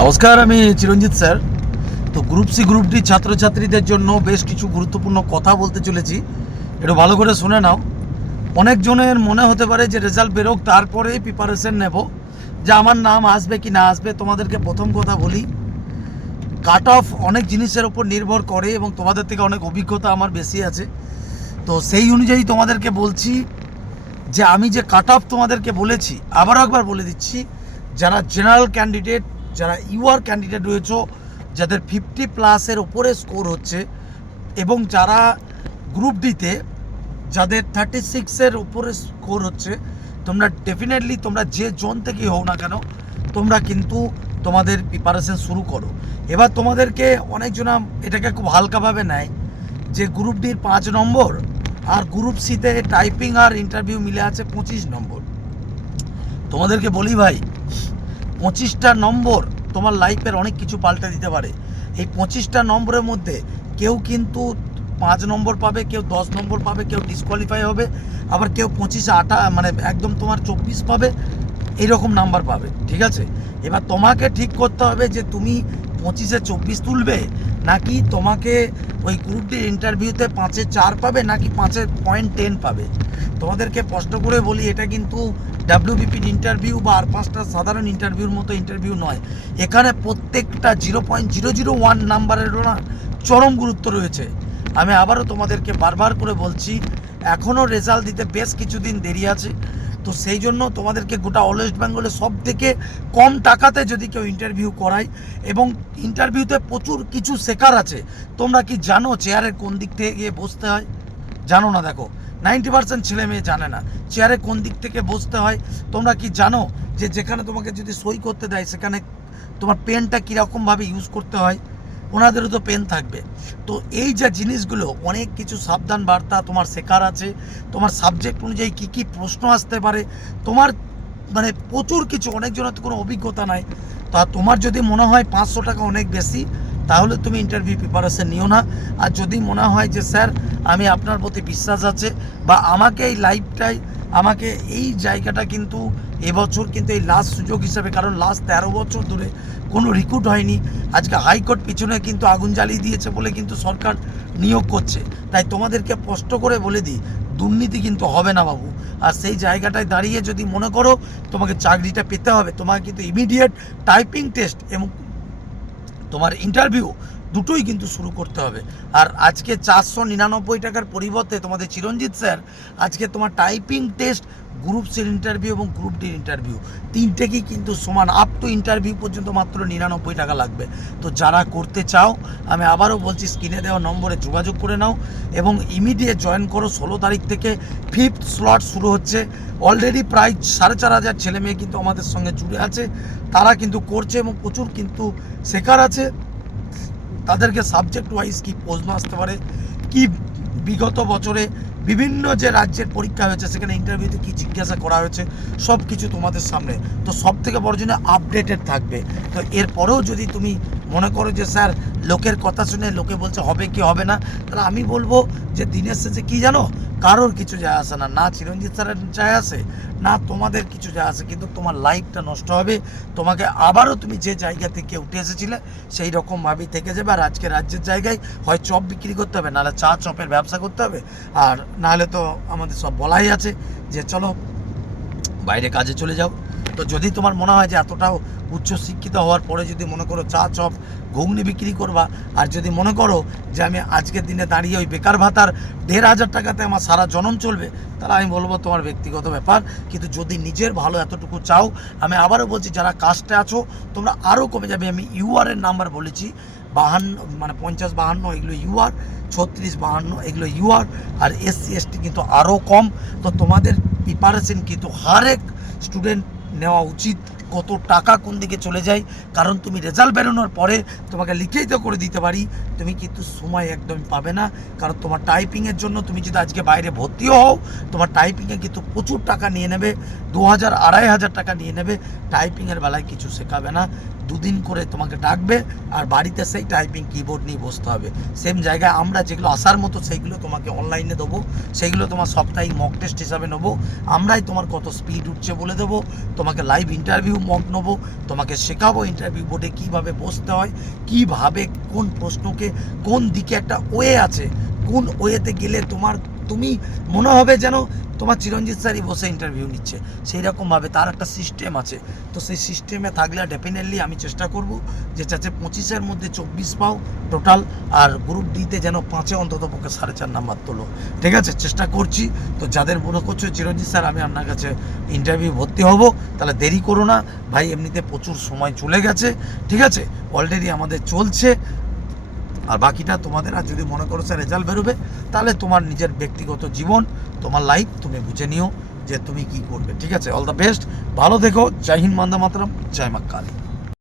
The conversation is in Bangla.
নমস্কার, আমি চিরঞ্জিত স্যার। তো গ্রুপ সি গ্রুপ ডি ছাত্রছাত্রীদের জন্য বেশ কিছু গুরুত্বপূর্ণ কথা বলতে চলেছি, একটু ভালো করে শুনে নাও। অনেকজনের মনে হতে পারে যে রেজাল্ট বেরোক তারপরেই প্রিপারেশন নেব, যে আমার নাম আসবে কি না আসবে। তোমাদেরকে প্রথম কথা বলি, কাট অফ অনেক জিনিসের ওপর নির্ভর করে এবং তোমাদের থেকে অনেক অভিজ্ঞতা আমার বেশি আছে। তো সেই অনুযায়ী তোমাদেরকে বলছি যে আমি যে কাট অফ তোমাদেরকে বলেছি, আবারও একবার বলে দিচ্ছি, যারা জেনারেল ক্যান্ডিডেট, যারা ইউআর ক্যান্ডিডেট রয়েছে, যাদের 50+ ওপরে স্কোর হচ্ছে, এবং যারা গ্রুপ ডিতে যাদের 36 উপরে স্কোর হচ্ছে, তোমরা ডেফিনেটলি তোমরা যে জোন থেকেই হও না কেন, তোমরা কিন্তু তোমাদের প্রিপারেশন শুরু করো। এবার তোমাদেরকে অনেকজন এটাকে খুব হালকাভাবে নেয় যে গ্রুপ ডির 5 নম্বর আর গ্রুপ সিতে টাইপিং আর ইন্টারভিউ মিলে আছে 25 নম্বর। তোমাদেরকে বলি ভাই, 25টা নম্বর তোমার লাইফের অনেক কিছু পাল্টে দিতে পারে। এই 25টা নম্বরের মধ্যে কেউ কিন্তু 5 নম্বর পাবে, কেউ 10 নম্বর পাবে, কেউ ডিসকোয়ালিফাই হবে, আবার কেউ 25 মানে একদম তোমার 24 পাবে, এইরকম নাম্বার পাবে। ঠিক আছে, এবার তোমাকে ঠিক করতে হবে যে তুমি 25-এ 24 তুলবে, নাকি তোমাকে ওই গ্রুপ ডি ইন্টারভিউতে 5-এ 4 পাবে, নাকি 5-এ 0.10 পাবে। তোমাদেরকে স্পষ্ট করে বলি, এটা কিন্তু ডাব্লিউবিপির ইন্টারভিউ বা আর 5টা সাধারণ ইন্টারভিউর মতো ইন্টারভিউ নয়। এখানে প্রত্যেকটা 0.001 নাম্বারেরও না চরম গুরুত্ব রয়েছে। আমি আবারও তোমাদেরকে বারবার করে বলছি, এখনও রেজাল্ট দিতে বেশ কিছুদিন দেরি আছে। তো সেই জন্য তোমাদেরকে গোটা অল ওয়েস্ট বেঙ্গলে সব থেকে কম টাকাতে যদি কেউ ইন্টারভিউ করায়, এবং ইন্টারভিউতে প্রচুর কিছু শেখার আছে। তোমরা কি জানো চেয়ারের কোন দিক থেকে গিয়ে বসতে হয়? জানো না। দেখো, 90% ছেলে মেয়ে জানে না চেয়ারে কোন দিক থেকে বসতে হয়। তোমরা কি জানো যে যেখানে তোমাকে যদি সই করতে দেয় সেখানে তোমার পেনটা কীরকমভাবে ইউজ করতে হয়? ওনাদেরও তো পেন থাকবে। তো এই যে জিনিসগুলো, অনেক কিছু সাবধান বার্তা তোমার শেখার আছে। তোমার সাবজেক্ট অনুযায়ী কী কী প্রশ্ন আসতে পারে, তোমার মানে প্রচুর কিছু। অনেকজনের তো কোনো অভিজ্ঞতা নাই। তা তোমার যদি মনে হয় 500 টাকা অনেক বেশি, তাহলে তুমি ইন্টারভিউ প্রিপারেশন নিও না। আর যদি মনে হয় যে স্যার আমি আপনার প্রতি বিশ্বাস আছে, বা আমাকে এই লাইফটাই, আমাকে এই জায়গাটা কিন্তু এবছর কিন্তু এই লাস্ট সুযোগ হিসাবে, কারণ লাস্ট 13 বছর ধরে কোনো রিক্রুট হয়নি। আজকে হাইকোর্ট পিছনে কিন্তু আগুন জ্বালিয়ে দিয়েছে বলে কিন্তু সরকার নিয়োগ করছে। তাই তোমাদেরকে স্পষ্ট করে বলে দিই, দুর্নীতি কিন্তু হবে না বাবু। আর সেই জায়গাটায় দাঁড়িয়ে যদি মনে করো তোমাকে চাকরিটা পেতে হবে, তোমাকে কিন্তু ইমিডিয়েট টাইপিং টেস্ট এবং তোমার ইন্টারভিউ দুটোই কিন্তু শুরু করতে হবে। আর আজকে 499 টাকার পরিবর্তে তোমাদের চিরঞ্জিত স্যার আজকে তোমার টাইপিং টেস্ট, গ্রুপ সির ইন্টারভিউ এবং গ্রুপ ডির ইন্টারভিউ তিনটেকেই কিন্তু সমান, আপ টু ইন্টারভিউ পর্যন্ত মাত্র 99 টাকা লাগবে। তো যারা করতে চাও, আমি আবারও বলছি, স্ক্রিনে দেওয়া নম্বরে যোগাযোগ করে নাও এবং ইমিডিয়েট জয়েন করো। 16 তারিখ থেকে 5th স্লট শুরু হচ্ছে। অলরেডি প্রায় 4,500 ছেলে মেয়ে কিন্তু আমাদের সঙ্গে জুড়ে আছে, তারা কিন্তু করছে এবং প্রচুর কিন্তু শেখার আছে। তাদেরকে সাবজেক্ট ওয়াইজ কী প্রশ্ন আসতে পারে, কি বিগত বছরে বিভিন্ন যে রাজ্যের পরীক্ষা হয়েছে সেখানে ইন্টারভিউতে কী জিজ্ঞাসা করা হয়েছে, সব কিছু তোমাদের সামনে। তো সব থেকে বড় জন্য আপডেটেড থাকবে। তো এরপরেও যদি তুমি মনে করো যে স্যার লোকের কথা শুনে লোকে বলছে হবে কি হবে না, তাহলে আমি বলবো যে দিনের শেষে কী জানো, কারোর কিছু যায় আসে না, না চিরঞ্জিত স্যারের যায় আসে, না তোমাদের কিছু যায় আসে, কিন্তু তোমার লাইফটা নষ্ট হবে। তোমাকে আবারও তুমি যে জায়গা থেকে উঠে এসেছিলে সেই রকমভাবেই থেকে যাবে। আর আজকে রাজ্যের জায়গায় হয় চপ বিক্রি করতে হবে, নাহলে চা চপের ব্যবসা করতে হবে, আর নাহলে তো আমাদের সব বলাই আছে যে চলো বাইরে কাজে চলে যাও। তো যদি তোমার মনে হয় যে এতটাও উচ্চশিক্ষিত হওয়ার পরে যদি মনে করো চা চপ ঘুগনি বিক্রি করবা, আর যদি মনে করো যে আমি আজকের দিনে দাঁড়িয়ে ওই বেকার ভাতার 1,500 টাকাতে আমার সারা জনম চলবে, তাহলে আমি বলবো তোমার ব্যক্তিগত ব্যাপার। কিন্তু যদি নিজের ভালো এতটুকু চাও, আমি আবারও বলছি, যারা কাস্টে আছো তোমরা আরও কমে যাবে। আমি ইউআরের নাম্বার বলেছি 52, মানে 50-52 এগুলো ইউআর, 36-52 এগুলো ইউআর, আর SC ST কিন্তু আরও কম। তো তোমাদের প্রিপারেশন কিন্তু হারেক স্টুডেন্ট নেওয়া উচিত, কত টাকা কোন দিকে চলে যায়। কারণ তুমি রেজাল্ট বেরোনোর পরে তোমাকে লিখেই তো করে দিতে পারি, তুমি কিন্তু সময় একদমই পাবে না। কারণ তোমার টাইপিংয়ের জন্য তুমি যদি আজকে বাইরে ভর্তিও হও, তোমার টাইপিংয়ে কিন্তু প্রচুর টাকা নিয়ে নেবে, 2,000-2,500 টাকা নিয়ে নেবে। টাইপিংয়ের বেলায় কিছু শেখাবে না। 2 দিন করে তোমাকে ডাকবে, আর বাড়িতে সেই টাইপিং কিবোর্ড নিয়ে বসতে হবে। সেম জায়গায় আমরা যেগুলো আসার মতো সেইগুলো তোমাকে অনলাইনে দেবো, সেইগুলো তোমার সাপ্তাহিক মক টেস্ট হিসাবে নেবো। আমরাই তোমার কত স্পিড উঠছে বলে দেবো, তোমাকে লাইভ ইন্টারভিউ মক নেবো, তোমাকে শেখাবো ইন্টারভিউ বোর্ডে কীভাবে বসতে হয়, কীভাবে কোন প্রশ্নকে কোন দিকে একটা ওয়ে আছে, কোন ওয়েতে গেলে তুমি মনে হবে যেন তোমার চিরঞ্জিত স্যারই বসে ইন্টারভিউ নিচ্ছে, সেই রকমভাবে তার একটা সিস্টেম আছে। তো সেই সিস্টেমে থাকলে ডেফিনেটলি আমি চেষ্টা করব যে চাচে 25-এর মধ্যে 24 পাও টোটাল, আর গ্রুপ ডিতে যেন 5-এ অন্তত পক্ষে 4.5 নাম্বার তোলো। ঠিক আছে, চেষ্টা করছি। তো যাদের মনে করছো চিরঞ্জিত স্যার আমি আপনার কাছে ইন্টারভিউ ভর্তি হব, তাহলে দেরি করো না ভাই, এমনিতে প্রচুর সময় চলে গেছে। ঠিক আছে, অলরেডি আমাদের চলছে। আর বাকিটা তোমাদের, আর যদি মনে করো স্যার রেজাল্ট বেরোবে, তাহলে তোমার নিজের ব্যক্তিগত জীবন, তোমার লাইফ তুমি বুঝে নিও যে তুমি কি করবে। ঠিক আছে, অল দ্য বেস্ট, ভালো থেকো। জয় হিন্দ, বন্দে মাতরম, জয় মা কালী।